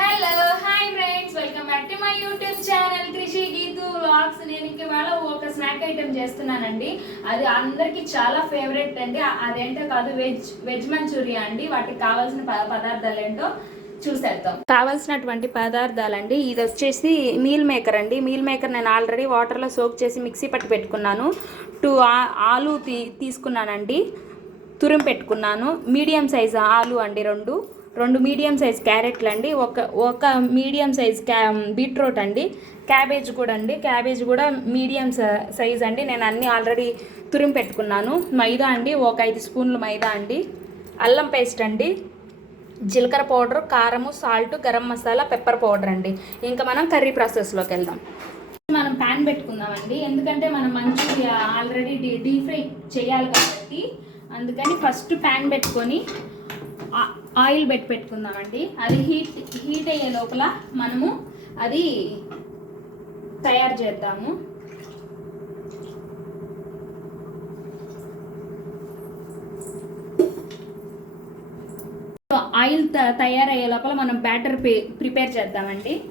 Hello hi friends welcome back to my YouTube channel Krishi Geethu vlogs నేను ఇవాళ ఒక snack item చేస్తున్నానండి. అది అందరికి చాలా ఫేవరెట్ అండి. అదేంటో కాదు వెజ్ వెజ్ మంచూరియా అండి. వాటికి కావాల్సిన ప- పదార్థాలు ఏంటో చూసేద్దాం. కావాల్సినటువంటి పదార్థాలండి. ఇది వచ్చేసి మీల్ మేకర్ అండి. మీల్ మేకర్ నేను ఆల్రెడీ వాటర్లో సోక్ చేసి మిక్సీ పట్టి పెట్టుకున్నాను. టూ ఆలు తీ తీసుకున్నానండి. తురిం పెట్టుకున్నాను. మీడియం సైజ్ ఆలు అండి రెండు. రెండు మీడియం సైజ్ క్యారెట్లు అండి. ఒక ఒక మీడియం సైజ్ క్యా బీట్రూట్ అండి. క్యాబేజ్ కూడా అండి. క్యాబేజ్ కూడా మీడియం సైజ్ అండి. నేను అన్నీ ఆల్రెడీ తురిమి పెట్టుకున్నాను. మైదా అండి ఒక ఐదు స్పూన్లు మైదా అండి. అల్లం పేస్ట్ అండి. జీలకర్ర పౌడర్ కారము salt garam masala pepper powder అండి. ఇంకా మనం కర్రీ ప్రాసెస్లోకి వెళ్దాం. మనం ప్యాన్ పెట్టుకుందామండి. ఎందుకంటే మనం మంచి ఆల్రెడీ డీ డీప్ ఫ్రై చేయాలి కాబట్టి అందుకని ఫస్ట్ ప్యాన్ పెట్టుకొని ఆయిల్ పెట్టి పెట్టుకుందామండి. అది హీట్ హీట్ అయ్యే లోపల మనము అది తయారు చేద్దాము. ఆయిల్ త- తయారయ్యే లోపల మనం బ్యాటర్ ప్రిపేర్ చేద్దామండి.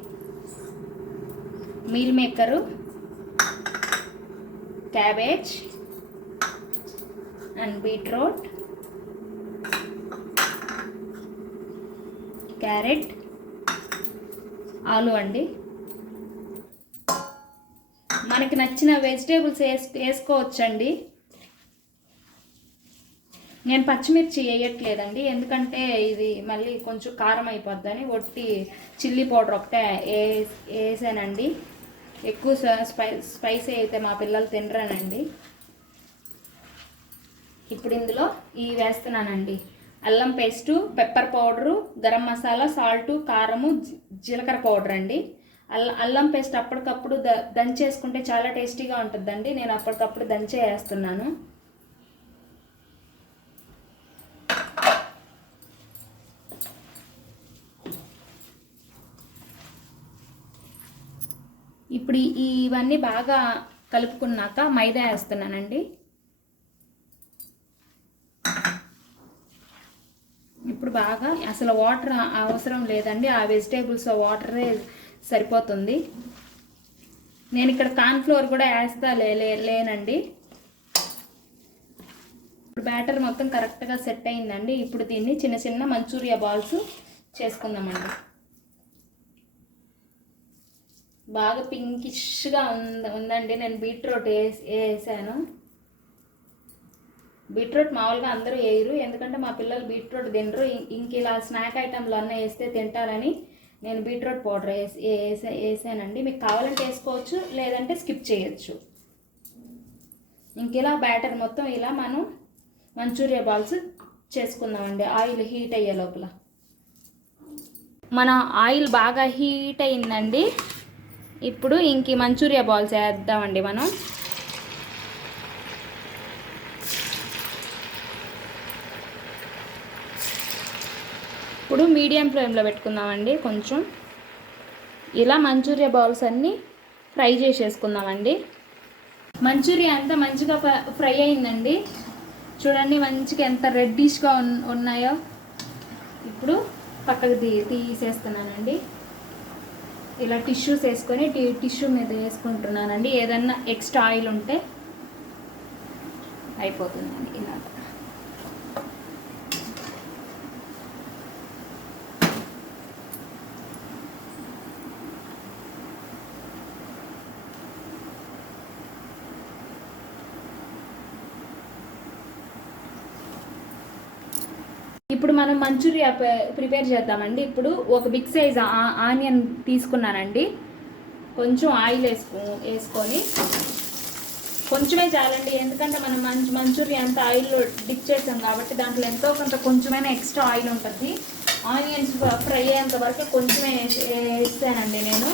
Meal maker cabbage and beetroot. Carrot ఆలు అండి. మనకి నచ్చిన వెజిటేబుల్స్ వేస్ వేసుకోవచ్చండి. నేను పచ్చిమిర్చి వేయట్లేదండి ఎందుకంటే ఇది మళ్ళీ కొంచెం కారం అయిపోద్దని ఒట్టి చిల్లీ పౌడర్ ఒకటే వే- వేసానండి. ఎక్కువ స్పై స్పైసీ అయితే మా పిల్లలు తినరానండి. ఇప్పుడు ఇందులో ఇవి వేస్తున్నానండి. అల్లం paste pepper powder garam masala salt కారము జీలకర్ర పౌడర్ అండి. అల్ల అల్లం పేస్ట్ అప్పటికప్పుడు ద దంచేసుకుంటే చాలా టేస్టీగా ఉంటుందండి. నేను అప్పటికప్పుడు దంచే వేస్తున్నాను ఇప్పుడు ఈ- ఇవన్నీ బాగా కలుపుకున్నాక మైదా వేస్తున్నానండి ఇప్పుడు బాగా అసలు వాటర్ అవసరం లేదండి. ఆ వెజిటేబుల్స్ వాటరే సరిపోతుంది. నేను ఇక్కడ కార్న్ఫ్లోర్ కూడా వేస్తా లే లేనండి. ఇప్పుడు బ్యాటర్ మొత్తం కరెక్ట్గా సెట్ అయిందండి. ఇప్పుడు దీన్ని చిన్న చిన్న మంచూరియా బాల్స్ చేసుకుందామండి. బాగా పింకిష్గా ఉంద ఉందండి. నేను బీట్రూట్ వేసి వేసాను. బీట్రూట్ మామూలుగా అందరూ వేయరు. ఎందుకంటే మా పిల్లలు బీట్రూట్ తినరు. ఇంక ఇలా స్నాక్ ఐటెంలు అన్నీ వేస్తే తింటారని నేను బీట్రూట్ పౌడర్ వేసి వేసా వేసానండి. మీకు కావాలంటే వేసుకోవచ్చు లేదంటే స్కిప్ చేయొచ్చు. ఇంక ఇలా బ్యాటర్ మొత్తం ఇలా మనం మంచూరియా బాల్స్ చేసుకుందామండి. ఆయిల్ హీట్ అయ్యే లోపల. మన ఆయిల్ బాగా హీట్ అయిందండి. ఇప్పుడు ఇంక మంచూరియా బాల్స్ వేద్దామండి మనం. ఇప్పుడు మీడియం ఫ్లేమ్లో పెట్టుకుందామండి కొంచెం. ఇలా మంచూరియా బౌల్స్ అన్నీ ఫ్రై చేసేసుకుందామండి. మంచూరియా అంతా మంచిగా ఫ్రై అయిందండి. చూడండి మంచిగా ఎంత రెడ్డిష్గా ఉన్నాయో. ఇప్పుడు పక్కకు తీ తీసేస్తున్నానండి. ఇలా టిష్యూస్ వేసుకొని టి టిష్యూ మీద వేసుకుంటున్నానండి. ఏదన్నా ఎక్స్ట్రా ఆయిల్ ఉంటే అయిపోతుందండి ఇలా ఇప్పుడు మనం మంచూరియా ప్రిపేర్ చేద్దామండి. ఇప్పుడు ఒక బిగ్ సైజ్ ఆ- ఆనియన్ తీసుకున్నానండి. కొంచెం ఆయిల్ వేసుకో వేసుకొని కొంచెమే చాలండి. ఎందుకంటే మనం మంచు మంచూరియా అంతా ఆయిల్లో డిప్ చేసాం కాబట్టి దాంట్లో ఎంతో కొంత కొంచెమైనా ఎక్స్ట్రా ఆయిల్ ఉంటుంది. ఆనియన్స్ ఫ్రై అయ్యేంత వరకు కొంచెమే వేసి- వేసానండి నేను.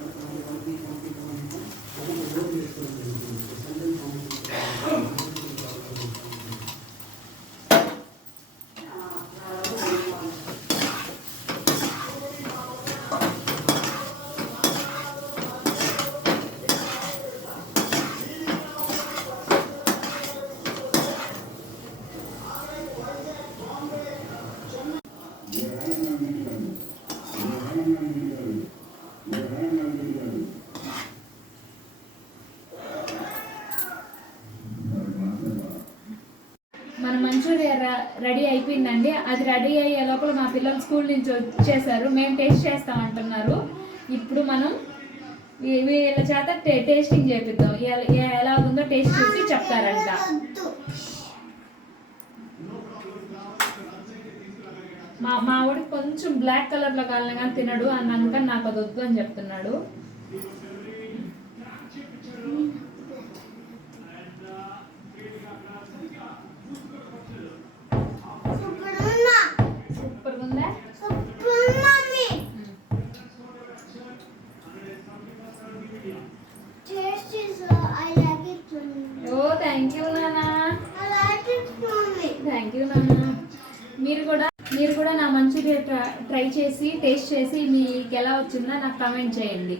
మంచూరియా రెడీ అయిపోయిందండి. అది రెడీ అయ్యే లోపల మా పిల్లలు స్కూల్ నుంచి వచ్చేసారు. మేము టేస్ట్ చేస్తాం అంటున్నారు ఇప్పుడు మనం వీళ్ళ చేత టే- టేస్టింగ్ చేపిద్దాం. ఎలా ఉందో టేస్ట్ చూసి చెప్తారంట. మా మా వాడికి కొంచెం బ్లాక్ కలర్లో కావాలని కానీ తినడు. అన్నందుకని నాకు అది వద్దు అని చెప్తున్నాడు. మీరు కూడా మీరు కూడా నా మంచూరియా ట్రై చేసి టేస్ట్ చేసి మీకు ఎలా వచ్చిందో నాకు కమెంట్ చేయండి.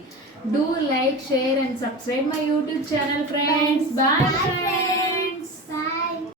Do like share and subscribe my YouTube channel friends bye friends